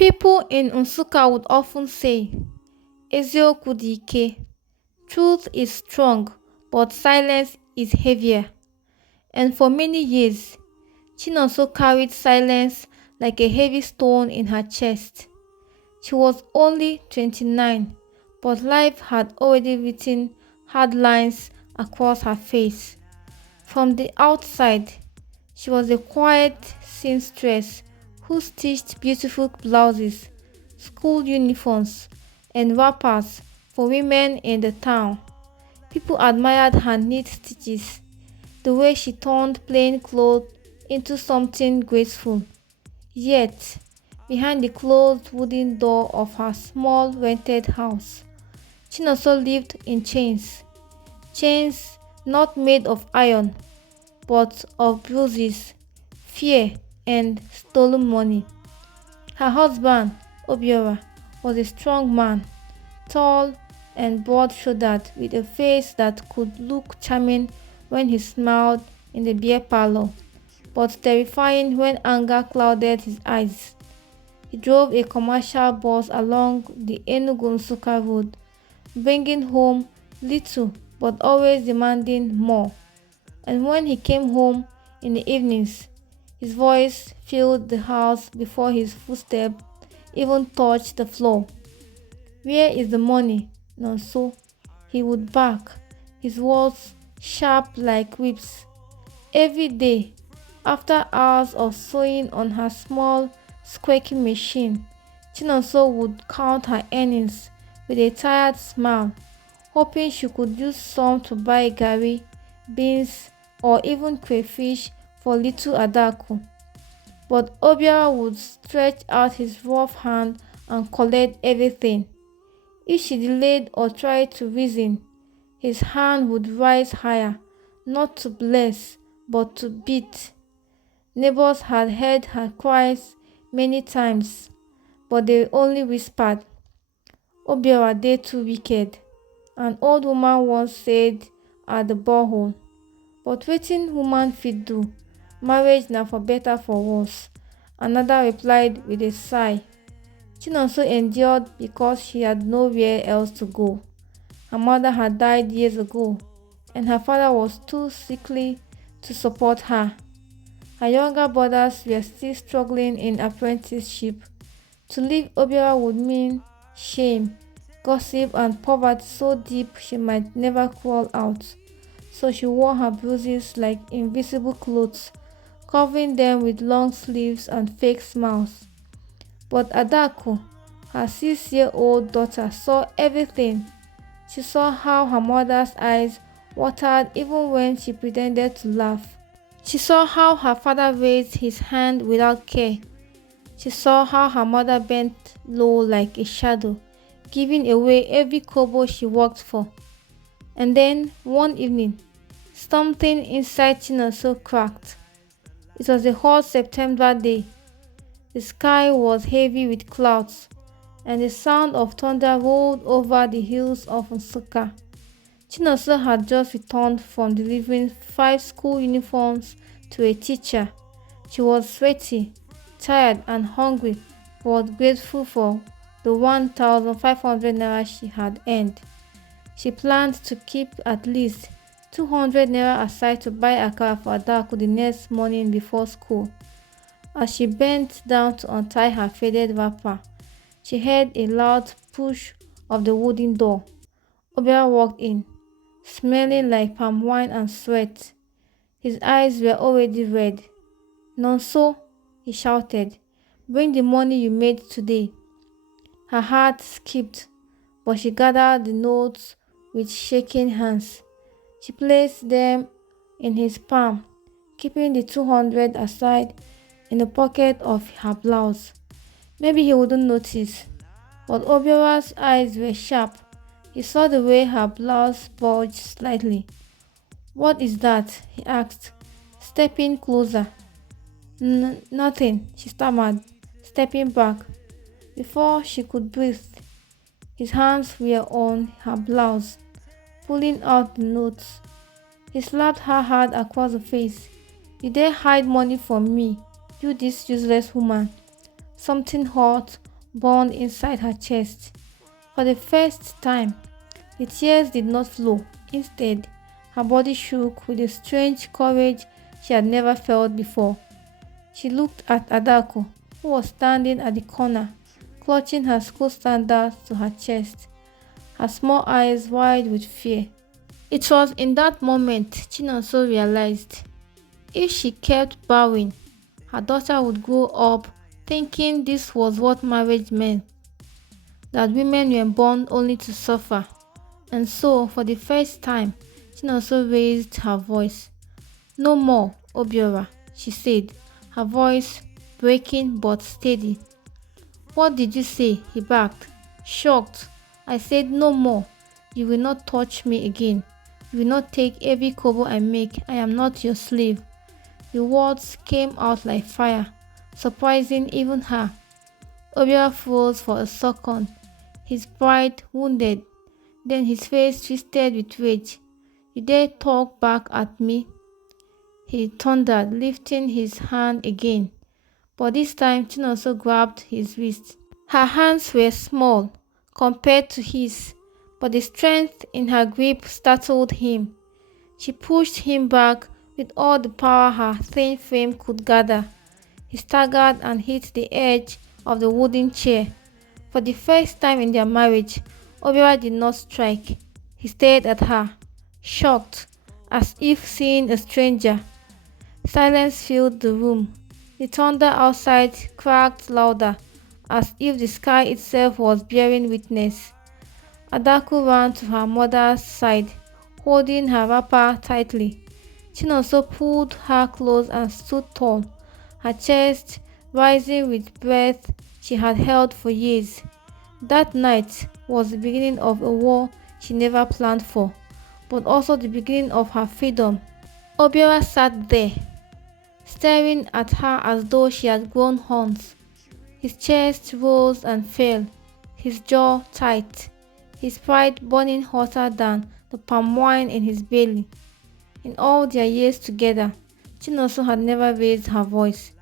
People in Nsukka would often say, Eziokwu dị ike. Truth is strong, but silence is heavier. And for many years, Chinonso carried silence like a heavy stone in her chest. She was only 29, but life had already written hard lines across her face. From the outside, she was a quiet seamstress who stitched beautiful blouses, school uniforms, and wrappers for women in the town. People admired her neat stitches, the way she turned plain clothes into something graceful. Yet, behind the closed wooden door of her small rented house, Chinonso lived in chains. Chains not made of iron, but of bruises, fear, and stolen money. Her husband, Obiora, was a strong man, tall and broad-shouldered, with a face that could look charming when he smiled in the beer parlor, but terrifying when anger clouded his eyes. He drove a commercial bus along the Enugu-Nsukka road, bringing home little but always demanding more. And when he came home in the evenings, his voice filled the house before his footsteps even touched the floor. "Where is the money, Nonso?" he would bark, his words sharp like whips. Every day, after hours of sewing on her small, squeaky machine, Chinonso would count her earnings with a tired smile, hoping she could use some to buy gari, beans, or even crayfish for little Adaku. But Obiara would stretch out his rough hand and collect everything. If she delayed or tried to reason, his hand would rise higher, not to bless, but to beat. Neighbors had heard her cries many times, but they only whispered, "Obiora dey too wicked," an old woman once said at the borehole. But wetin woman fit do? Marriage na for better for worse, another replied with a sigh. Chinonso endured because she had nowhere else to go. Her mother had died years ago, and her father was too sickly to support her. Her younger brothers were still struggling in apprenticeship. To leave Obiora would mean shame, gossip, and poverty so deep she might never crawl out. So she wore her bruises like invisible clothes, covering them with long sleeves and fake smiles. But Adako, her 6-year-old daughter, saw everything. She saw how her mother's eyes watered even when she pretended to laugh. She saw how her father raised his hand without care. She saw how her mother bent low like a shadow, giving away every kobo she worked for. And then, one evening, something inside Chinonso cracked. It was a hot September day. The sky was heavy with clouds, and the sound of thunder rolled over the hills of Nsukka. Chinonso had just returned from delivering 5 school uniforms to a teacher. She was sweaty, tired, and hungry, but grateful for the 1,500 naira she had earned. She planned to keep at least 200 naira aside to buy akara for Adaku the next morning before school. As she bent down to untie her faded wrapper, she heard a loud push of the wooden door. Obiara walked in, smelling like palm wine and sweat. His eyes were already red. "Nonso," he shouted, "bring the money you made today." Her heart skipped, but she gathered the notes with shaking hands. She placed them in his palm, keeping the 200 aside in the pocket of her blouse. Maybe he wouldn't notice, but Obiora's eyes were sharp. He saw the way her blouse bulged slightly. "What is that?" he asked, stepping closer. Nothing," she stammered, stepping back. Before she could breathe, his hands were on her blouse, pulling out the notes. He slapped her hard across the face. "You dare hide money from me, you this useless woman." Something hot, burned inside her chest. For the first time, the tears did not flow. Instead, her body shook with a strange courage she had never felt before. She looked at Adako, who was standing at the corner, clutching her school standards to her chest, her small eyes wide with fear. It was in that moment Chinonso realized if she kept bowing, her daughter would grow up thinking this was what marriage meant, that women were born only to suffer. And so, for the first time, Chinonso raised her voice. "No more, Obiora," she said, her voice breaking but steady. "What did you say?" he barked, shocked. "I said no more. You will not touch me again. You will not take every kobo I make. I am not your slave." The words came out like fire, surprising even her. Obiora froze for a second, his pride wounded. Then his face twisted with rage. "You dare talk back at me?" he thundered, lifting his hand again. But this time Chinonso grabbed his wrist. Her hands were small compared to his, but the strength in her grip startled him. She pushed him back with all the power her thin frame could gather. He staggered and hit the edge of the wooden chair. For the first time in their marriage, Obiora did not strike. He stared at her, shocked, as if seeing a stranger. Silence filled the room. The thunder outside cracked louder, as if the sky itself was bearing witness. Adaku ran to her mother's side, holding her wrapper tightly. Chinonso pulled her close and stood tall, her chest rising with breath she had held for years. That night was the beginning of a war she never planned for, but also the beginning of her freedom. Obiora sat there, staring at her as though she had grown horns. His chest rose and fell, his jaw tight, his pride burning hotter than the palm wine in his belly. In all their years together, Chinonso had never raised her voice.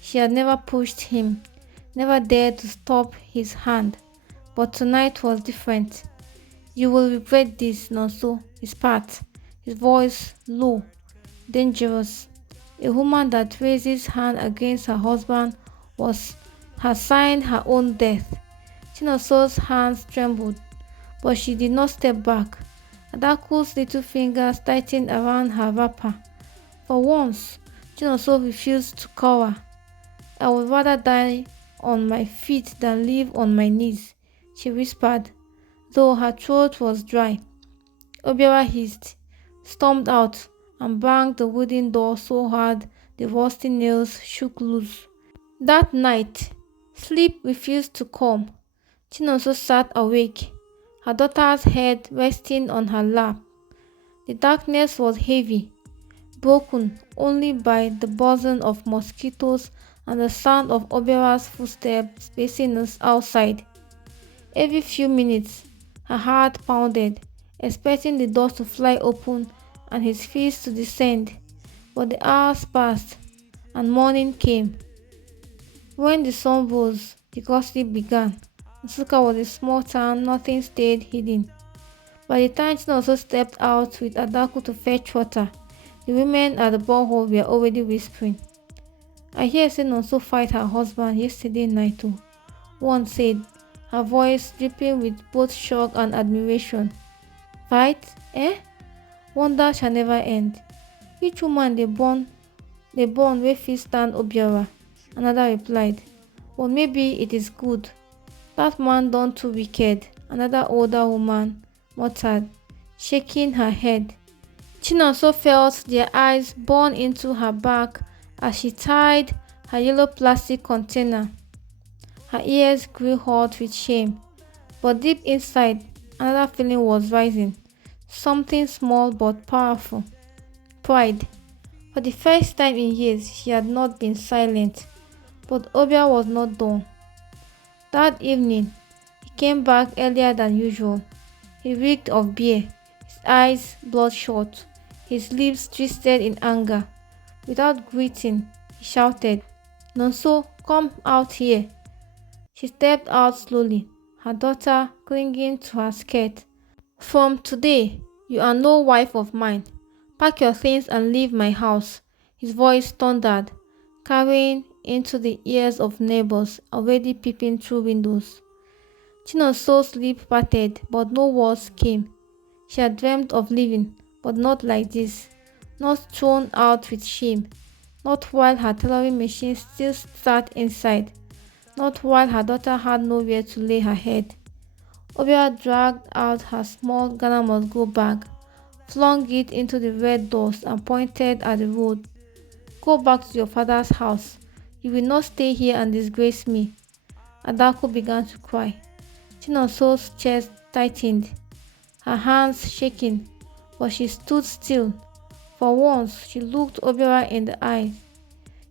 She had never pushed him, never dared to stop his hand. But tonight was different. "You will regret this, Nonso," he spat, his voice low, dangerous. A woman that raises hand against her husband has signed her own death. Chinonso's hands trembled, but she did not step back. Adaku's little fingers tightened around her wrapper. For once, Chinonso refused to cower. "I would rather die on my feet than live on my knees," she whispered, though her throat was dry. Obiora hissed, stormed out, and banged the wooden door so hard the rusty nails shook loose. That night, sleep refused to come. Chinonso sat awake, her daughter's head resting on her lap. The darkness was heavy, broken only by the buzzing of mosquitoes and the sound of Obiora's footsteps pacing us outside. Every few minutes, her heart pounded, expecting the doors to fly open and his feet to descend. But the hours passed, and morning came. When the sun rose, the gossip began. Nsuka was a small town, nothing stayed hidden. By the time Chinonso stepped out with Adaku to fetch water, the women at the borehole were already whispering. "I hear Nonso fight her husband yesterday night too," one said, her voice dripping with both shock and admiration. "Fight? Eh? Wonder shall never end. Which woman they born wey fit stand Obiora?" Another replied. "But maybe it is good. That man done too wicked," another older woman muttered, shaking her head. Chinonso felt their eyes burn into her back as she tied her yellow plastic container. Her ears grew hot with shame, but deep inside, another feeling was rising, something small but powerful. Pride. For the first time in years, she had not been silent, but Obia was not done. That evening, he came back earlier than usual. He reeked of beer, his eyes bloodshot, his lips twisted in anger. Without greeting, he shouted, "Nonso, come out here." She stepped out slowly, her daughter clinging to her skirt. From today, you are no wife of mine. Pack your things and leave my house, his voice thundered, carrying into the ears of neighbors already peeping through windows. Chinonso's sleep parted, but no words came. She had dreamt of living, but not like this. Not thrown out with shame. Not while her tailoring machine still sat inside. Not while her daughter had nowhere to lay her head. Obiora dragged out her small Ghana must go bag, flung it into the red dust and pointed at the road. Go back to your father's house. You will not stay here and disgrace me. Adako began to cry. Chinonso's chest tightened, her hands shaking, but she stood still. For once, she looked Obiora in the eyes.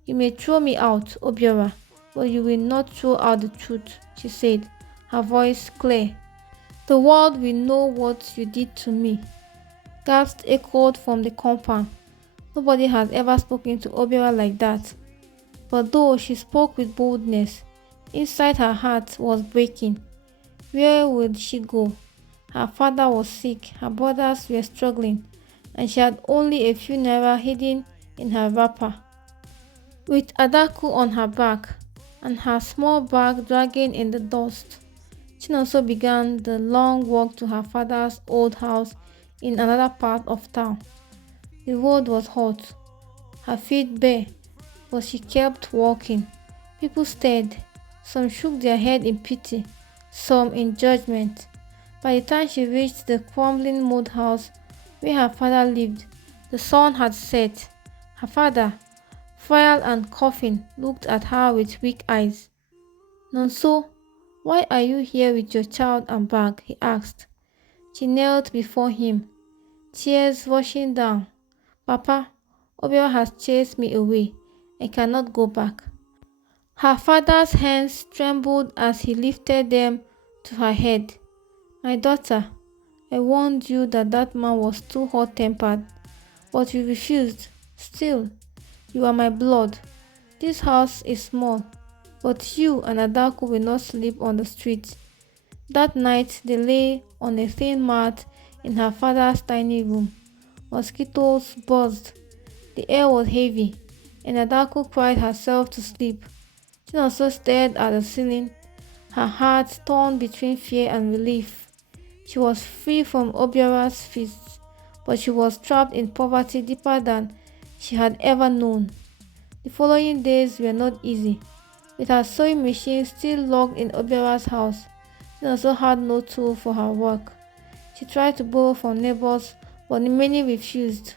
You may throw me out, Obiora, but you will not throw out the truth, she said, her voice clear. The world will know what you did to me. Gasps echoed from the compound. Nobody has ever spoken to Obiora like that. But though she spoke with boldness, inside her heart was breaking. Where would she go? Her father was sick, her brothers were struggling, and she had only a few naira hidden in her wrapper. With Adaku on her back and her small bag dragging in the dust, Chinonso began the long walk to her father's old house in another part of town. The road was hot, her feet bare, but she kept walking. People stared, some shook their head in pity, some in judgment. By the time she reached the crumbling mud house where her father lived, the sun had set. Her father, frail and coughing, looked at her with weak eyes. Nonso, why are you here with your child and bag? He asked. She knelt before him, tears rushing down. Papa, Obiora has chased me away. I cannot go back. Her father's hands trembled as he lifted them to her head. My daughter, I warned you that that man was too hot-tempered, but you refused. Still, you are my blood. This house is small, but you and Adaku will not sleep on the street. That night they lay on a thin mat in her father's tiny room. Mosquitoes buzzed. The air was heavy, and Adaku cried herself to sleep. She also stared at the ceiling, her heart torn between fear and relief. She was free from Obiora's fists, but she was trapped in poverty deeper than she had ever known. The following days were not easy. With her sewing machine still locked in Obiora's house, she also had no tool for her work. She tried to borrow from neighbors, but many refused.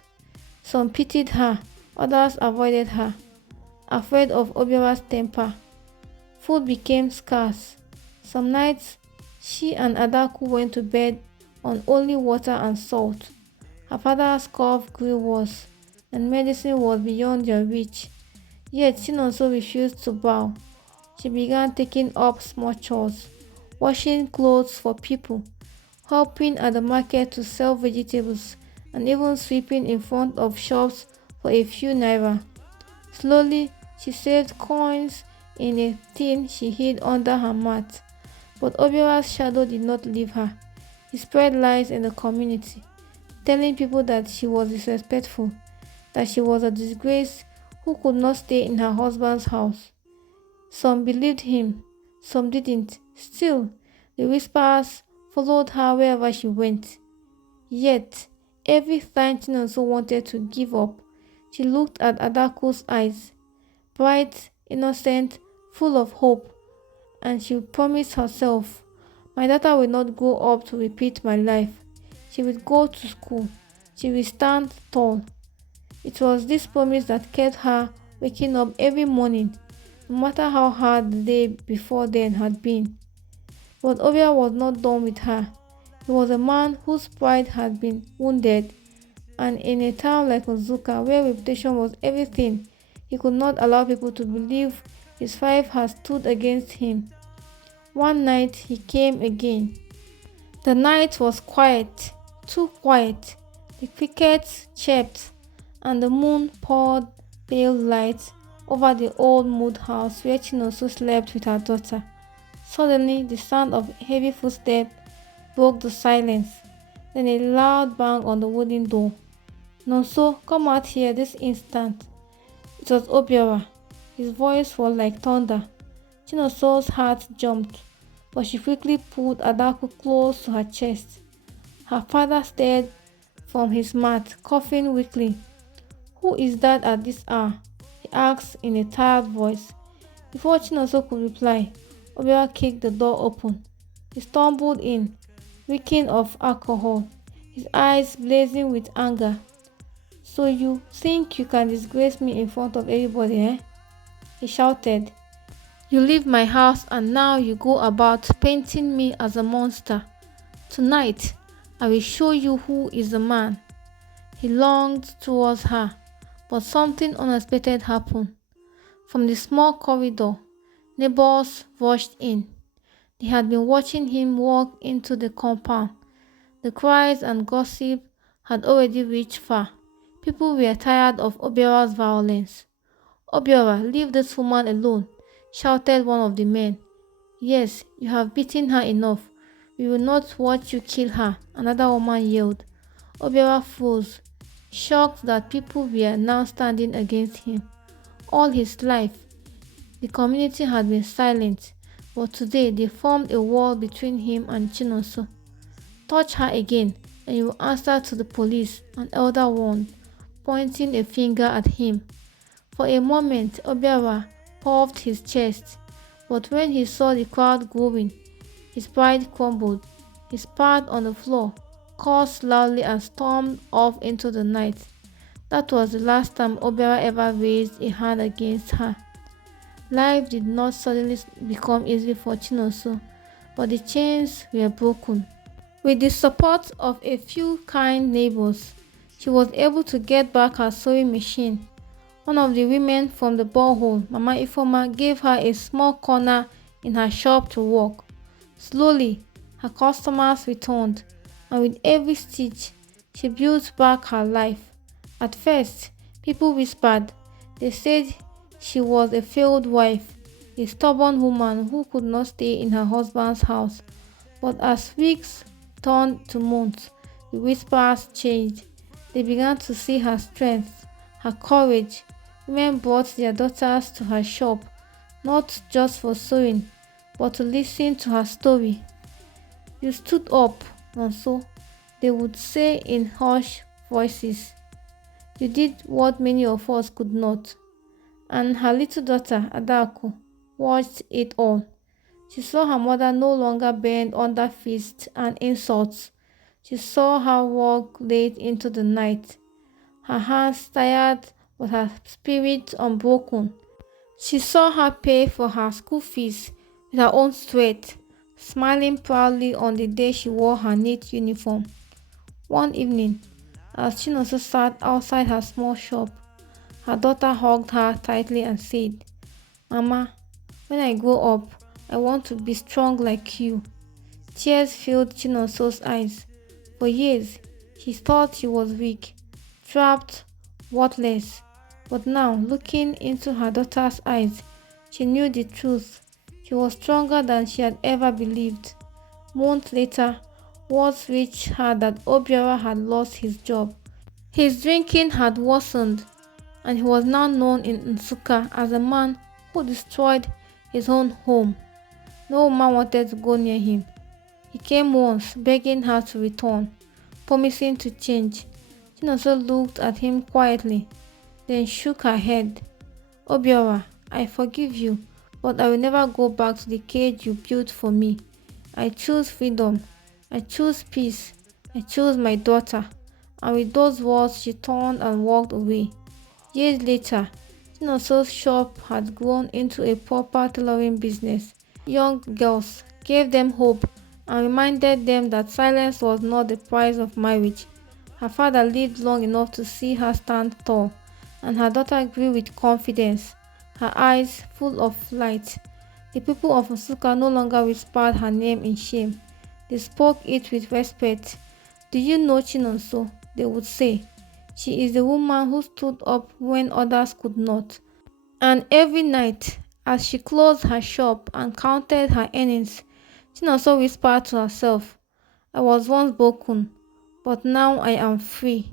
Some pitied her, others avoided her, afraid of Obiora's temper. Food became scarce. Some nights, she and Adaku went to bed on only water and salt. Her father's cough grew worse, and medicine was beyond their reach. Yet she also refused to bow. She began taking up small chores, washing clothes for people, helping at the market to sell vegetables, and even sweeping in front of shops for a few naira. Slowly, she saved coins in a tin she hid under her mat. But Obiora's shadow did not leave her. He spread lies in the community, telling people that she was disrespectful, that she was a disgrace who could not stay in her husband's house. Some believed him, some didn't. Still, the whispers followed her wherever she went. Yet, every time Chinonso wanted to give up, she looked at Adaku's eyes, bright, innocent, full of hope, and she promised herself, my daughter will not grow up to repeat my life. She will go to school. She will stand tall. It was this promise that kept her waking up every morning, no matter how hard the day before then had been. But Obiora was not done with her. He was a man whose pride had been wounded, and in a town like Ozuka, where reputation was everything, he could not allow people to believe his wife had stood against him. One night he came again. The night was quiet, too quiet. The crickets chirped, and the moon poured pale light over the old mud house where Chinonso slept with her daughter. Suddenly, the sound of heavy footsteps broke the silence. Then a loud bang on the wooden door. Nonso, come out here this instant. It was Obiora. His voice was like thunder. Chinonso's heart jumped, but she quickly pulled Adaku close to her chest. Her father stared from his mat, coughing weakly. "Who is that at this hour?" he asked in a tired voice. Before Chinonso could reply, Obiora kicked the door open. He stumbled in, reeking of alcohol, his eyes blazing with anger. "So you think you can disgrace me in front of everybody, eh?" he shouted. "You leave my house and now you go about painting me as a monster. Tonight, I will show you who is the man." He longed towards her, but something unexpected happened. From the small corridor, neighbors rushed in. They had been watching him walk into the compound. The cries and gossip had already reached far. People were tired of Obiora's violence. "Obiora, leave this woman alone," shouted one of the men. "Yes, you have beaten her enough. We will not watch you kill her," another woman yelled. Obiora froze, shocked that people were now standing against him. All his life, the community had been silent, but today they formed a wall between him and Chinonso. "Touch her again, and you will answer to the police," an elder warned, pointing a finger at him. For a moment, Obiora puffed his chest, but when he saw the crowd growing, his pride crumbled. He spat on the floor, cursed loudly, and stormed off into the night. That was the last time Obiora ever raised a hand against her. Life did not suddenly become easy for Chinonso, but the chains were broken. With the support of a few kind neighbors, she was able to get back her sewing machine. One of the women from the borehole, Mama Ifoma, gave her a small corner in her shop to work. Slowly, her customers returned, and with every stitch, she built back her life. At first, people whispered. They said she was a failed wife, a stubborn woman who could not stay in her husband's house. But as weeks turned to months, the whispers changed. They began to see her strength, her courage. Women brought their daughters to her shop, not just for sewing, but to listen to her story. "You stood up, Nonso," they would say in hushed voices. "You did what many of us could not." And her little daughter, Adako, watched it all. She saw her mother no longer bend under fists and insults. She saw her walk late into the night, her hands tired but her spirit unbroken. She saw her pay for her school fees with her own sweat, smiling proudly on the day she wore her neat uniform. One evening, as Chinonso sat outside her small shop, her daughter hugged her tightly and said, "Mama, when I grow up, I want to be strong like you." Tears filled Chinonso's eyes. For years, she thought she was weak, trapped, worthless. But now, looking into her daughter's eyes, she knew the truth. She was stronger than she had ever believed. Months later, words reached her that Obiora had lost his job. His drinking had worsened, and he was now known in Nsukka as a man who destroyed his own home. No woman wanted to go near him. He came once, begging her to return, promising to change. Chinonso looked at him quietly, then shook her head. "Obiora, I forgive you, but I will never go back to the cage you built for me. I choose freedom. I choose peace. I choose my daughter." And with those words, she turned and walked away. Years later, Chinonso's shop had grown into a proper tailoring business. Young girls gave them hope and reminded them that silence was not the price of marriage. Her father lived long enough to see her stand tall, and her daughter grew with confidence, her eyes full of light. The people of Nsukka no longer whispered her name in shame. They spoke it with respect. "Do you know Chinonso?" they would say. "She is the woman who stood up when others could not." And every night, As she closed her shop and counted her earnings, Chinonso whispered to herself, I was once broken, but now I am free.